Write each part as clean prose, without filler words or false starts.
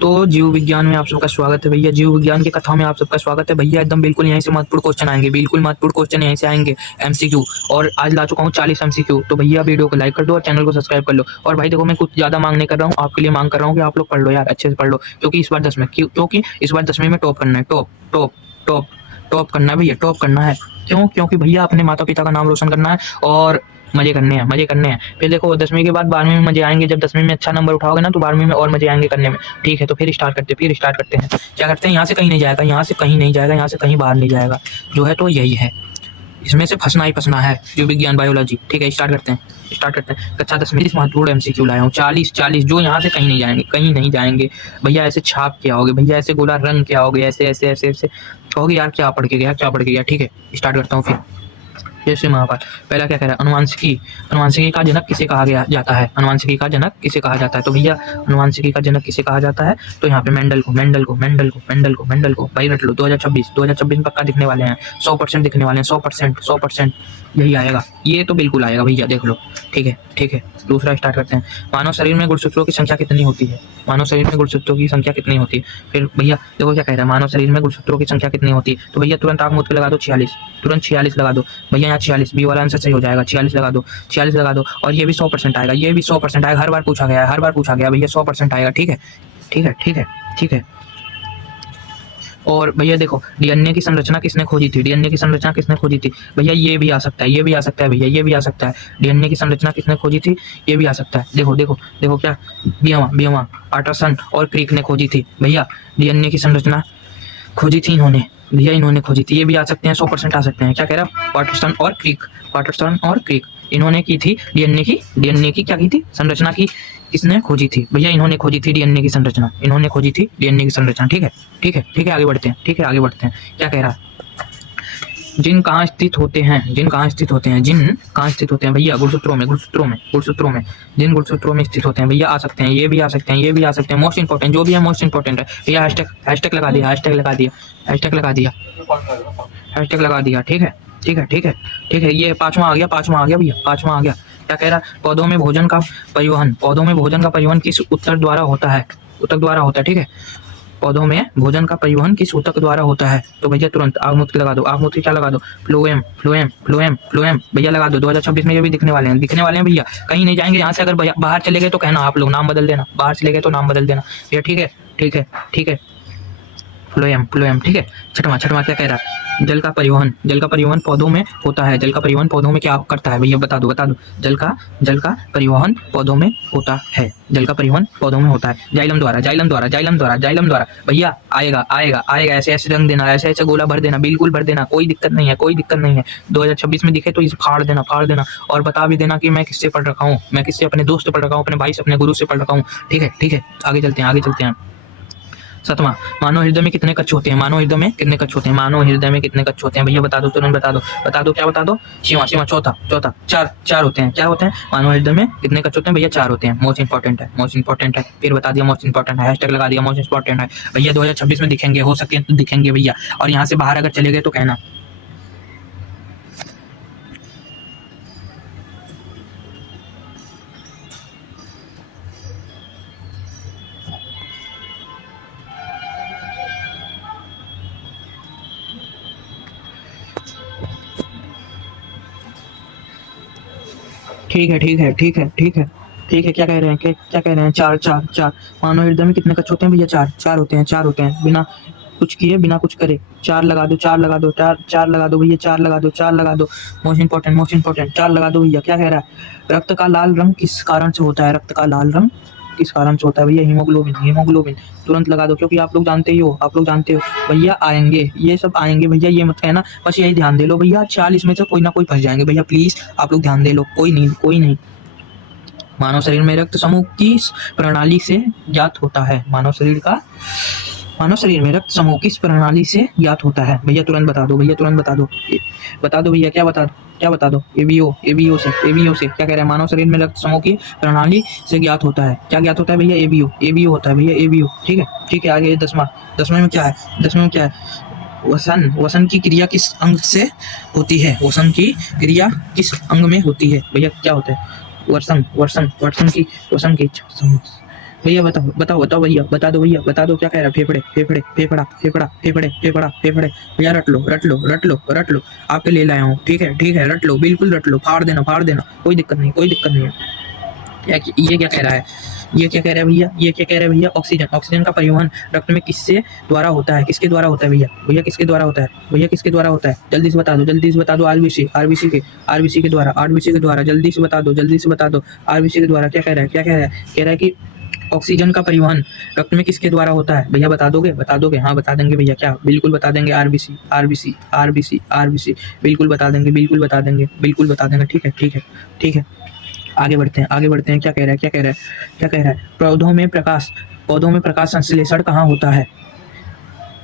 तो जीव विज्ञान में आप सबका स्वागत है भैया। जीव विज्ञान की कथाओं में आप सबका स्वागत है भैया। एकदम बिल्कुल यहीं से महत्वपूर्ण क्वेश्चन आएंगे, बिल्कुल महत्वपूर्ण क्वेश्चन यहीं से आएंगे। एमसीक्यू, और आज ला चुका हूँ 40 एमसीक्यू। तो भैया वीडियो को लाइक कर दो और चैनल को सब्सक्राइब कर लो। और भाई देखो, मैं कुछ ज्यादा मांग नहीं कर रहा हूँ, आपके लिए मांग कर रहा हूँ कि आप लोग पढ़ लो यार, अच्छे से पढ़ लो। क्योंकि इस बार 10वीं क्योंकि इस बार 10वीं में टॉप करना है। टॉप टॉप टॉप टॉप करना है भैया, टॉप करना है। क्यों? क्योंकि भैया अपने माता पिता का नाम रोशन करना है और मजे करने हैं, मजे करने हैं। फिर देखो 10वीं के बाद 12वीं में मजे आएंगे। जब 10वीं में अच्छा नंबर उठाओगे ना तो 12वीं में और मजे आएंगे करने में। ठीक है, तो फिर स्टार्ट करते हैं। क्या करते हैं? यहाँ से कहीं नहीं जाएगा, यहाँ से कहीं नहीं जाएगा, यहाँ से कहीं बाहर नहीं जाएगा। जो है तो यही है, इसमें से फंसना ही फंसना है। जीव विज्ञान बायोलॉजी। ठीक है, स्टार्ट करते हैं। कक्षा 10 में इस महत्वपूर्ण एमसीक्यू लाया हूँ 40 जो यहाँ से कहीं नहीं जाएंगे, कहीं नहीं जाएंगे भैया। ऐसे छाप के आओगे भैया, ऐसे गोला रंग के आओगे, ऐसे ऐसे ऐसे ऐसे कहोगे यार क्या पढ़ के गया, क्या पढ़ के गया। ठीक है, स्टार्ट करता हूँ फिर। जैसे महाभारत। पहला क्या कह रहा है? अनुवांशिकी। अनुवांशिकी का जनक किसे कहा गया जाता है? अनुवांशिकी का जनक किसे कहा जाता है? तो भैया अनुवांशिकी का जनक किसे कहा जाता है? तो यहाँ पे मेंडल को भाई रट लो। 2026 में पक्का दिखने वाले हैं, 100% दिखने वाले हैं, 100% यही आएगा। ये तो बिल्कुल आएगा भैया, देख लो। ठीक है। दूसरा स्टार्ट करते हैं। मानव शरीर में गुणसूत्रों की संख्या कितनी होती है? मानव शरीर में गुणसूत्रों की संख्या कितनी होती है? फिर भैया देखो क्या कह रहा है, मानव शरीर में गुणसूत्रों की संख्या कितनी होती है? तो भैया तुरंत आग मूत के लगा दो 46, तुरंत 46 लगा दो भैया। यहाँ 46 बी वाला आंसर सही हो जाएगा। 46 लगा दो, 46 लगा दो। और ये भी 100% आएगा, ये भी 100% आएगा। हर बार पूछा गया है, हर बार पूछा गया भैया, 100% आएगा। ठीक है। और भैया देखो, डीएनए की संरचना किसने खोजी थी? डीएनए की संरचना किसने खोजी थी? भैया ये भी आ सकता है, ये भी आ सकता है भैया, ये भी आ सकता है। डीएनए की संरचना किसने खोजी थी? ये भी आ सकता है। देखो क्या, बियमा पाटरसन और क्रिक ने खोजी थी भैया। डीएनए की संरचना खोजी थी इन्होंने भैया, इन्होंने खोजी थी। ये भी आ सकते हैं, 100% आ सकते हैं। क्या कह रहा है? पाटरसन और क्रिक इन्होंने की थी डीएनए की क्या की थी? संरचना की किसने खोजी थी? भैया इन्होंने खोजी थी डीएनए की संरचना, इन्होंने खोजी थी डीएनए की संरचना। ठीक है, आगे बढ़ते हैं। क्या कह रहा है? जिन कहाँ स्थित होते हैं भैया? गुणसूत्रों में। जिन गुणसूत्रों में स्थित होते हैं भैया, आ सकते हैं, ये भी आ सकते हैं। मोस्ट इंपॉर्टेंट जो भी है, मोस्ट इंपॉर्टेंट है भैया। हैशटैग लगा दिया। ठीक है। ये पांचवा आ गया भैया, पांचवा आ गया। क्या कह रहा है? पौधों में भोजन का परिवहन किस उत्तर द्वारा होता है? ठीक है, पौधों में भोजन का परिवहन किस ऊतक द्वारा होता है? तो भैया तुरंत आगमूत्र लगा दो। आगमूत्र क्या लगा दो? फ्लोएम भैया लगा दो। 2026 में ये भी दिखने वाले हैं भैया, कहीं नहीं जाएंगे यहाँ से। अगर बाहर चले गए तो कहना आप लोग, नाम बदल देना। बाहर चले गए तो नाम बदल देना भैया। ठीक है। फ्लोएम। ठीक है। छठवां क्या कह रहा है? जल का परिवहन पौधों में होता है। जल का परिवहन पौधों में क्या करता है भैया? बता दो। जल का परिवहन पौधों में होता है। जाइलम द्वारा भैया। आएगा। ऐसे रंग देना, ऐसे गोला भर देना, बिल्कुल भर देना, कोई दिक्कत नहीं है। 2026 में दिखे तो इसे फाड़ देना और बता भी देना कि मैं किससे पढ़ रखा हूँ, मैं किससे, अपने दोस्त से पढ़ रखा हूँ, अपने भाई से, अपने गुरु से पढ़ रखा हूँ। ठीक है। आगे चलते हैं। सतवां, मानव हृदय में कितने कक्ष होते हैं? मानव हृदय में कितने कक्ष होते हैं भैया? बता दो, तुरंत बता दो। क्या बता दो? शिवा। चौथा चार होते हैं। क्या होते हैं? मानव हृदय में कितने कक्ष होते हैं भैया? 4 होते हैं। मोस्ट इंपॉर्टेंट है। फिर बता दिया मोस्ट इंपॉर्टेंट है, हैशटैग लगा दिया मोस्ट इंपॉर्टेंट है भैया। 2026 में दिखेंगे, हो सके तो दिखेंगे भैया। और यहाँ से बाहर अगर चले गए तो कहना। ठीक है। क्या कह रहे हैं? चार। मानव हृदय में कितने कक्ष होते हैं भैया? चार होते हैं। बिना कुछ किए, बिना कुछ करे। चार लगा दो भैया। चार लगा दो। मोस्ट इंपॉर्टेंट, 4 लगा दो भैया। क्या कह रहा है? रक्त का लाल रंग किस कारण से होता है? भैया? हीमोग्लोबिन। तुरंत लगा दो, क्योंकि आप लोग जानते हो भैया। आएंगे, ये सब आएंगे भैया, ये मत कहना। बस यही ध्यान दे लो भैया, 40 में से कोई ना कोई फंस जाएंगे भैया। प्लीज आप लोग ध्यान दे लो, कोई नहीं। मानव शरीर में रक्त समूह किस प्रणाली से ज्ञात होता है? मानव शरीर में रक्त समूह किस प्रणाली से ज्ञात होता है भैया? तुरंत बता दो भैया। क्या बता दो? एबीओ से। क्या कह रहा है? मानव शरीर में रक्त समूह की प्रणाली से ज्ञात होता है। क्या ज्ञात होता है भैया? एबीओ होता है भैया, एबीओ। ठीक है। आगे 10वां में क्या है? वसन की क्रिया किस अंग से होती है? वसन की क्रिया किस अंग में होती है भैया? क्या होता है? वसन की भैया बताओ बताओ बताओ भैया, बता दो भैया, बता दो क्या कह रहा है। फेफड़े फेफड़े फेफड़ा फेफड़ा फेफड़े फेफड़ा फेफड़े। भैया रट लो रट लो रट लो रट लो, आपके लिए लाया हूँ। ठीक है रट लो, बिल्कुल रट लो, फाड़ देना, कोई दिक्कत नहीं, कोई दिक्कत नहीं है। ये क्या कह रहा है, ये क्या कह रहा है भैया, ये क्या कह रहा है भैया। ऑक्सीजन, ऑक्सीजन का परिवहन रक्त में किससे द्वारा होता है, किसके द्वारा होता है भैया, भैया किसके द्वारा होता है, भैया किसके द्वारा होता है, जल्दी से बता दो, जल्दी से बता दो। आरबीसी, आरबीसी के द्वारा, आरबीसी के द्वारा, जल्दी से बता दो, जल्दी से बता दो। आरबीसी के द्वारा क्या कह रहा है, क्या कह रहा है, कह रहा है कि ऑक्सीजन का परिवहन रक्त में किसके द्वारा होता है। भैया बता दोगे, बता दोगे, हाँ बता देंगे भैया, क्या बिल्कुल बता देंगे। आरबीसी आरबीसी आरबीसी आरबीसी, बिल्कुल बता देंगे, बिल्कुल बता देंगे, बिल्कुल बता देंगे। ठीक है ठीक है ठीक है, आगे बढ़ते हैं, आगे बढ़ते हैं। क्या कह रहा है, क्या कह रहा है, क्या कह रहा है। पौधों में प्रकाश संश्लेषण कहाँ होता है,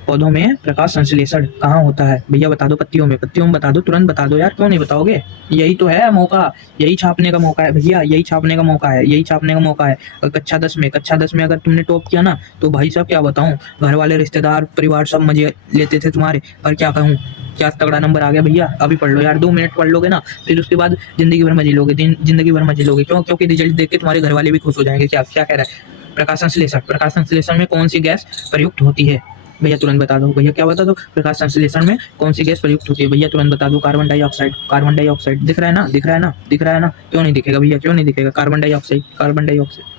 पौधों में प्रकाश संश्लेषण कहाँ होता है। भैया बता दो। पत्तियों में, पत्तियों में बता दो, तुरंत बता दो यार, क्यों नहीं बताओगे। यही तो है मौका, यही छापने का मौका है भैया, यही छापने का मौका है, यही छापने का मौका है। और कक्षा 10 में अगर तुमने टॉप किया ना, तो भाई साहब क्या बताऊं, घर वाले रिश्तेदार परिवार सब मजे लेते थे तुम्हारे। पर क्या कहूँ, क्या तगड़ा नंबर आ गया भैया। अभी पढ़ लो यार, 2 मिनट पढ़ लोगे ना, फिर उसके बाद जिंदगी भर मजे लोगे, जिंदगी भर मजे लोगे। क्यों, क्योंकि रिजल्ट देख के तुम्हारे घर वाले भी खुश हो जाएंगे। क्या क्या कह रहा है। प्रकाश संश्लेषण, प्रकाश संश्लेषण में कौन सी गैस प्रयुक्त होती है। भैया तुरंत बता दो, भैया क्या बता दो। प्रकाश संश्लेषण में कौन सी गैस प्रयुक्त होती है, भैया तुरंत बता दो। Carbon dioxide, carbon dioxide. दिख रहा है ना, दिख रहा है ना, दिख रहा है ना, क्यों नहीं दिखेगा भैया, क्यों नहीं दिखेगा। Carbon dioxide, carbon dioxide.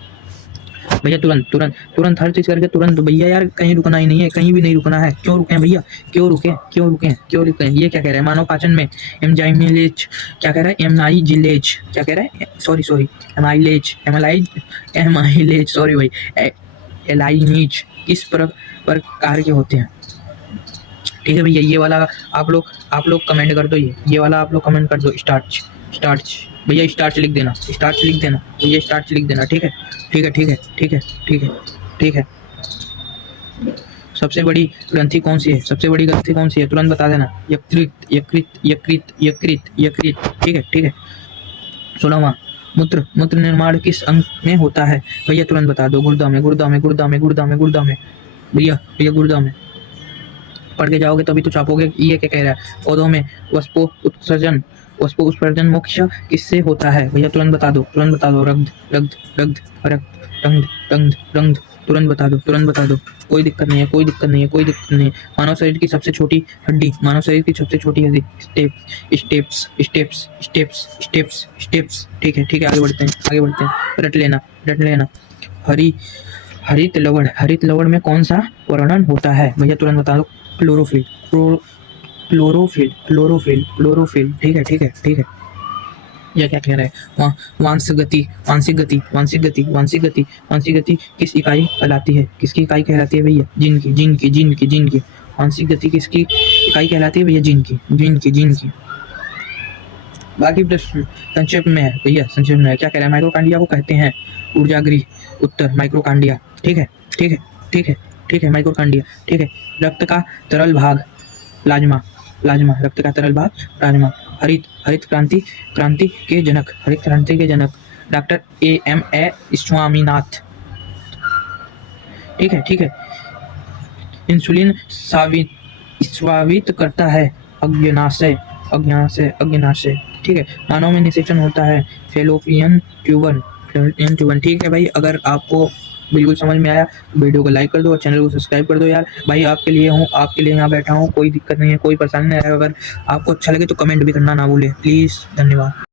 भैया तुरंत तुरंत तुरंत हर चीज करके तुरंत भैया, यार कहीं रुकना ही नहीं है, कहीं भी नहीं रुकना है। क्यों रुके भैया, क्यों रुके, क्यों रुके, क्यों रुके। ये क्या कह रहा है, मानव पाचन में एंजाइमेलेज, क्या कह रहा है, एमाइलेज, क्या कह रहा है, sorry sorry, amylase, amylase, sorry भाई, एलाइनीज किस प्रकार के होते हैं। ठीक है भैया, ये वाला आप लोग कमेंट कर दो, ये वाला आप लोग कमेंट कर दो। स्टार्च, स्टार्च भैया, स्टार्च लिख देना, स्टार्च लिख देना भैया, स्टार्च लिख देना। ठीक है ठीक है ठीक है ठीक है ठीक है ठीक है। सबसे बड़ी ग्रंथि कौन सी है, सबसे बड़ी ग्रंथि कौन सी है, तुरंत बता देना। यकृत यकृत यकृत यकृत यकृत। ठीक है ठीक है। 16वां, मूत्र, मूत्र निर्माण किस अंग में होता है। भैया तुरंत बता दो। गुर्दा में, गुर्दा में, गुर्दा में, गुर्दा में, गुर्दा में। भैया भैया गुर्दा में। पढ़ के जाओगे तभी तो छापोगे। ये क्या कह रहा है, पौधों में वस्पो उत्सर्जन, वस्पो उत्सर्जन मुख्य किससे होता है। भैया तुरंत बता दो, तुरंत बता दो। रक्त रक्त रक्त रक्त रंग रंग रंग, तुरंत बता दो, तुरंत बता दो। कोई दिक्कत नहीं है, कोई दिक्कत नहीं है, कोई दिक्कत नहीं है। मानव शरीर की सबसे छोटी हड्डी, मानव शरीर की सबसे छोटी हड्डी। Steps steps steps steps steps. ठीक है ठीक है, आगे बढ़ते हैं, आगे बढ़ते हैं। रट लेना, रट लेना। हरी हरित लवण, हरित लवण में कौन सा वर्णन होता है। भैया तुरंत बता दो। Chlorophyll, chlorophyll chlorophyll chlorophyll. ठीक है ठीक है ठीक है। यह क्या कह रहा है, वांशिक गति, वांशिक गति, वांशिक गति, वांशिक गति, वांशिक गति किस इकाई कहलाती है, किसकी इकाई कहलाती है भैया, जीन की, जीन की, जीन की, जीन की। वांशिक गति किसकी इकाई कहलाती है भैया, जीन की, जीन की, जीन की। बाकी प्रश्न संक्षेप में है भैया, संक्षेप में है। क्या कह रहा है, माइक्रोकांडिया को कहते हैं ऊर्जागृह। उत्तर माइक्रोकांडिया। ठीक है ठीक है ठीक है ठीक है, माइक्रोकांडिया। ठीक है। रक्त का तरल भाग प्लाज्मा, प्लाज्मा, रक्त का तरल भाग प्लाज्मा। हरित, हरित क्रांति, क्रांति के जनक, हरित क्रांति के जनक डॉक्टर A.M.A. स्वामीनाथ। ठीक है ठीक है। इंसुलिन स्रावित करता है अग्न्याशय, अग्न्याशय, अग्न्याशय। ठीक है। मानव में निषेचन होता है फेलोपियन ट्यूबन, फेलोपियन ट्यूबन। ठीक है भाई, अगर आपको बिल्कुल समझ में आया तो वीडियो को लाइक कर दो और चैनल को सब्सक्राइब कर दो यार। भाई आपके लिए हूँ, आपके लिए यहाँ बैठा हूँ, कोई दिक्कत नहीं है, कोई परेशानी नहीं है। अगर आपको अच्छा लगे तो कमेंट भी करना ना भूले प्लीज़। धन्यवाद।